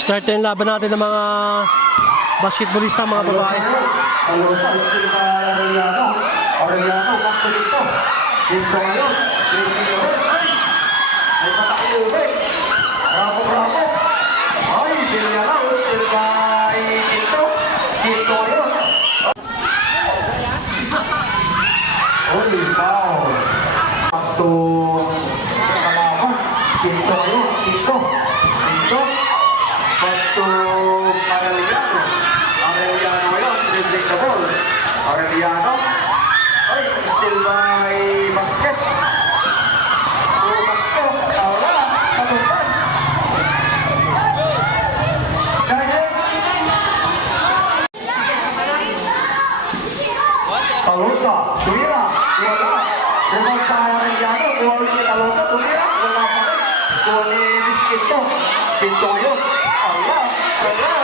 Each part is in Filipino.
Start na yung laban natin ng mga basketballista, mga babae. Arellano, ay, still by basket. Tawa, patupan. Talosa, tumira, wala. Rebound sa Arellano, kuha ulit si Talosa, tumira, wala pa rin. Kuha ni Biskinto, Pinto yun. Allah, Allah.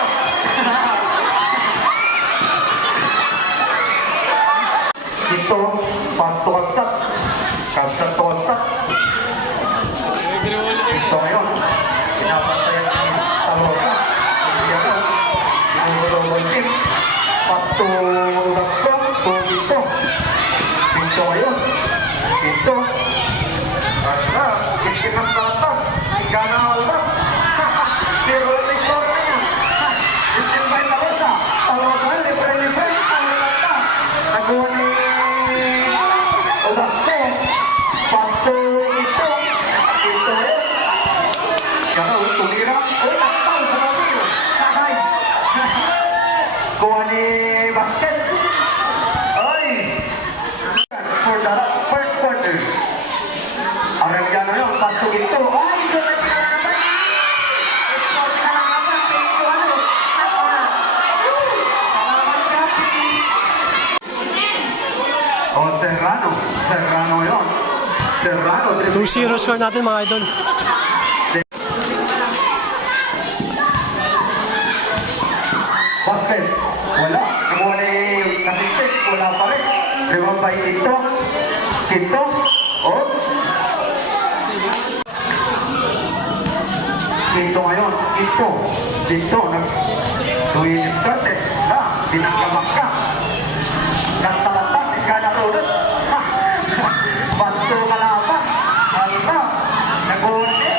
Ito, pass to Kansat. Kansat to Kansat. Ito ngayon. Pinapantayan ni Talosa. Hindi ako. Pinulong team. Pass to Gasto. To Pinto. Pinto ngayon. Pinto. Kasa. Kiskinang tatas. Gana Alba. Pero ulit score na niya. Iskin by Talosa. Talosa. Libre-libre. Ang lata. Nagawa ni pasto ito kaya tumira taktal sa kapilo sakay kuha ni basket ay for the first quarter Arellano yun pasto ito ay Serrano yun. Serrano. 2-0 score natin, mga idol. Basket. Wala. Nakuha ni Kasisik. Wala pa rin. Rebound by Tito. Tito. Oh. Tito ngayon. Tito. Tito. Tuwing started. Binanggamak ka. Nagtalatan. Ika na tulad. Basto kalaban. Alba. Nag-uwi.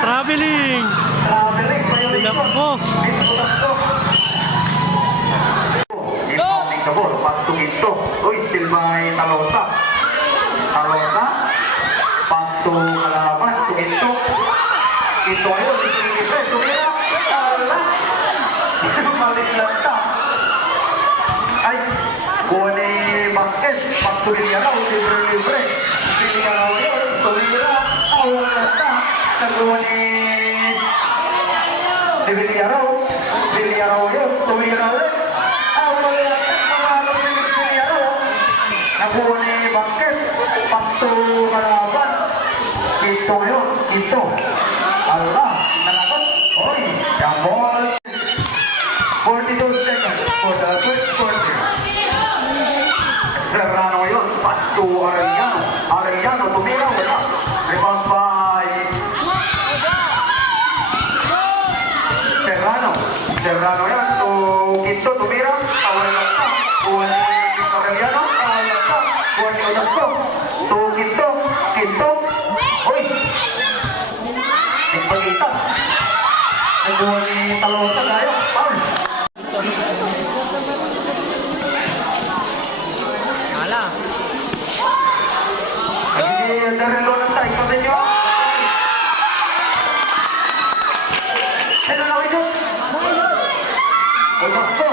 Traveling. Traveling. Pinakbo. Inbounding the ball. Basto ito. Uy, still by Talosa. Talosa. Basto kalaban. Ito. Ito ayun. Ito. Tumira. Alba. Balik lang ta. Ay. Kuha ni basket, pagtuloy raw, libre-libre. Pilihan raw yun, tumira, awang kata. Nagawa ni Pilihan raw yun, tumira ulit. Awang kata, mamalo ni Pilihan raw. Nakuha ni basket, pasto kalaban. Ito yun, ito. Allah, nanakot. Oy, yung ball. 42 seconds for the first quarter. Serrano yun, pass to Arellano. Arellano, tumira, wala. Rebound by Serrano. Serrano yan, to Quinto, tumira. Awal lang ka. Kuha ni Arellano, awal lang ka. Kuha ni Olasco. To Quinto, Quinto. Uy! Nagpagita. Nagkuha ni Talosa tayo. Paul. Darelo ng tayo, ikaw din nyo. Ano na ito? Utas po.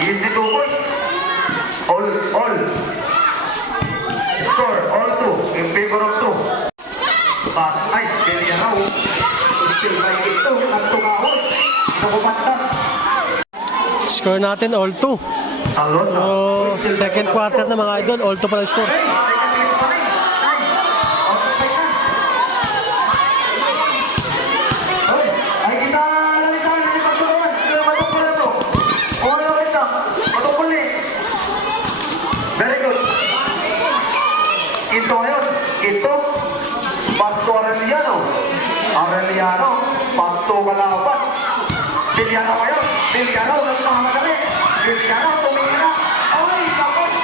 Easy 2 points. All. Score, all 2. In favor of 2. Pass, ay, kaya raw. Still by ito. At tumahon. Sa bumantan. Score natin, all 2. So, second quarter na, mga idol, all 2 pa lang score. Ito ngayon, ito, Pasto Arellano. Pasto kalaban. Bilyaraw ngayon. Bilyaraw nagmamadali. Bilyaraw tumira. Ay, kapos.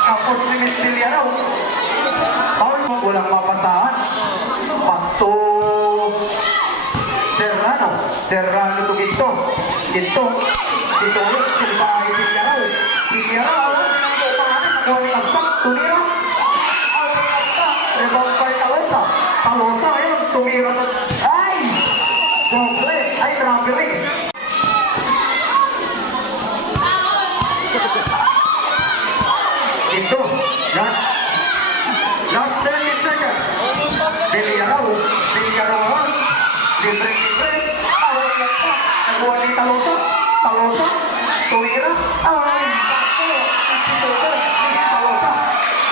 Kapos ni Miss Bilyaraw. Ay, walang mapasahan. Pasto Serrano. Serrano to Ginto. Ginto. Ginto ulit. Silbahay Bilyaraw. Bilyaraw. Nakuha ni Tagsak. Tumira. Ay, Tagsak. Rebound by Talosa. Talosa ngayon. Tumira na. Ay! Doble. Ay, traveling. Ginto. Last 30 seconds. Bilyaraw. Bilyaraw naman. Libre. Awat lang pa. Nakuha ni Talosa. Talosa. Tumira. Ay! Talosa.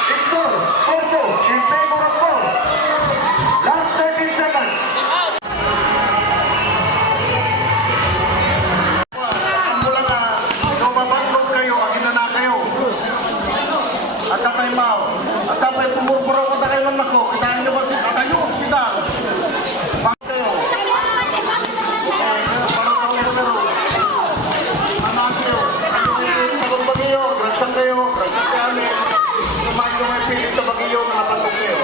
Victor. Porto. In favor of goal. Last 30 seconds. Mula na, lumabatlog kayo, agina na kayo. At tatay Mao, at tatay pumurpura ko na kayo ng nako. Kitaan nyo ba si kayo, sida? Bakit kayo? Parang kayo na laro. Anak kayo, talong bagiyo, grasyan kayo, grasyan kayo amin. Kumain ko may pilit sa bagiyo, nakapatok kayo.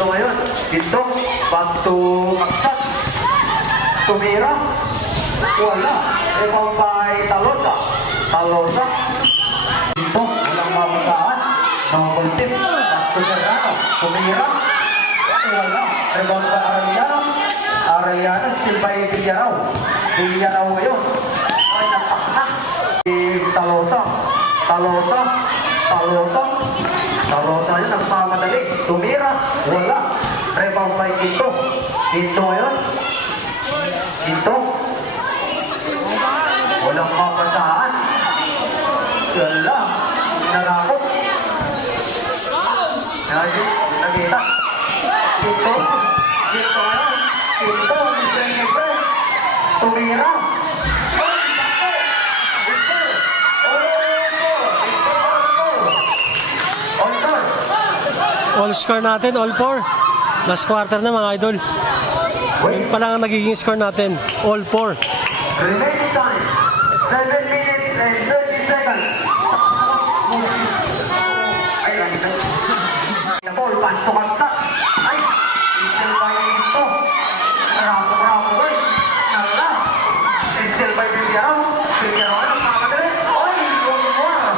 So ngayon, Ginto, back to Maksat. Tumira. Wala. Rebound by Talosa. Talosa. Ginto, walang mapasahan. Mga tip. Back to Serrano. Tumira. Wala. Rebound by Arellano. Arellano, still by Bilyaraw. Bilyaraw ngayon. Ay, napakna. Talosa. Talosa. Talosa. Talosa yun, nagmamadali. Tumira. Wala. Rebound by Ginto. Ginto ngayon. Ginto. Walang mapasahan. Wala. Narakot. Nagita. Ginto. Ginto ngayon. Ginto. Ginto. Tumira. All score natin, all 4. Last quarter na mga idol. Yun pa lang ang nagiging score natin, all 4. Remaining time, 7 minutes and 30 seconds. Ay, na ball, pass to Maksat. Ay, still by Ginto. Bravo, boy. Nala. Still by Bilyaraw. Bilyaraw, ang mamadali. Ay, kumar.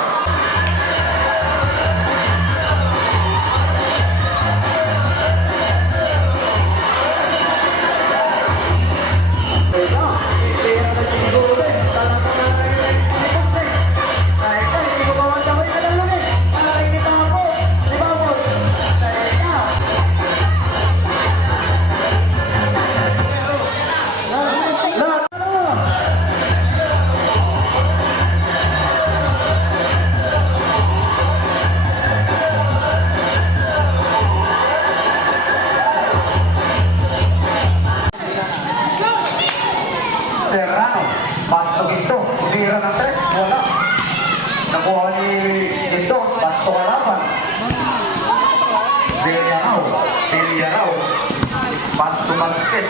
Serrano, pasto Ginto, tira ng 3, wala. Nakuha ni Ginto, pasto kalaban. Bilyaraw, pasto Marquez.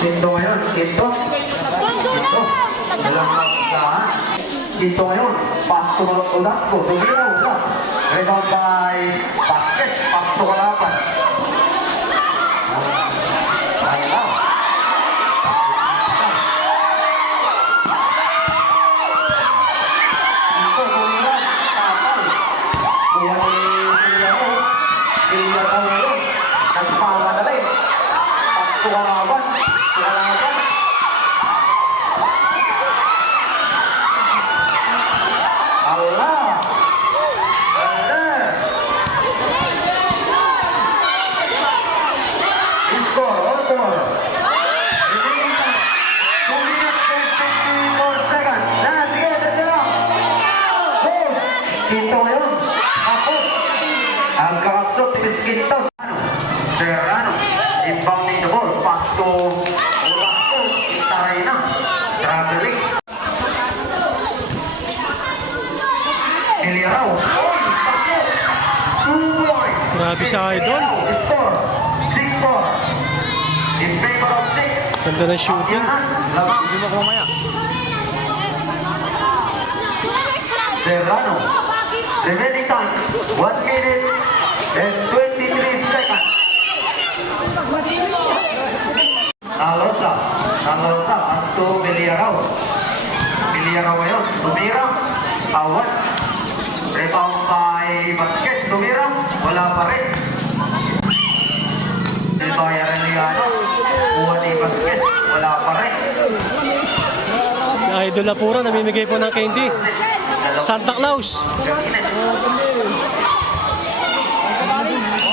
Ginto ngayon, Ginto. Walang mapasahan. Ginto ngayon, pasto Olasco, tumira usa. Rebound by Basket, pasto kalaban. Wala. Ginto, tumira, tapal. Kuha ni Bilyaraw. Bilyaraw ngayon, nagpamadali. Pasto kalaban. Quinto. Serrano. Inbounding the ball. Pass to Olasco. Itaray na. Traveling. Ilirao. 2 points. Grabe siya, idol. 6-4. In favor of 6. Ganda ng shooting. Lamang. Hindi mo kumaya. Serrano. Remaining time. 1 minute and 23 seconds. Alosa. Pasto Villarao. Villarao ngayon. Tumira. Awat. Rebound by Basket. Tumira. Wala pa rin. By Arellano. Kuha ni Basket. Wala pa rin. Si Idol Apura, namimigay po ng candy. Santa Claus.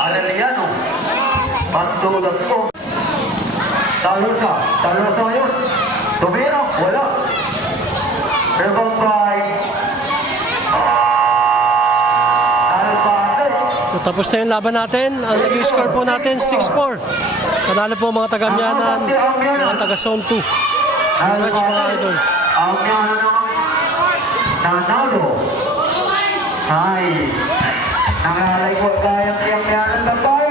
Arellano. Pasto Dasco. Talosa ngayon. Tumira. Wala. Rebound by Alvarez. So, tapos na yung laban natin. Ang naging score po natin, 6-4. Panalo po mga taga-Mianan, mga taga-Zone 2. Congrats mga idol. Ang Mianan naman nanalo. Ay, nangalay ko gayang Mianan tambay.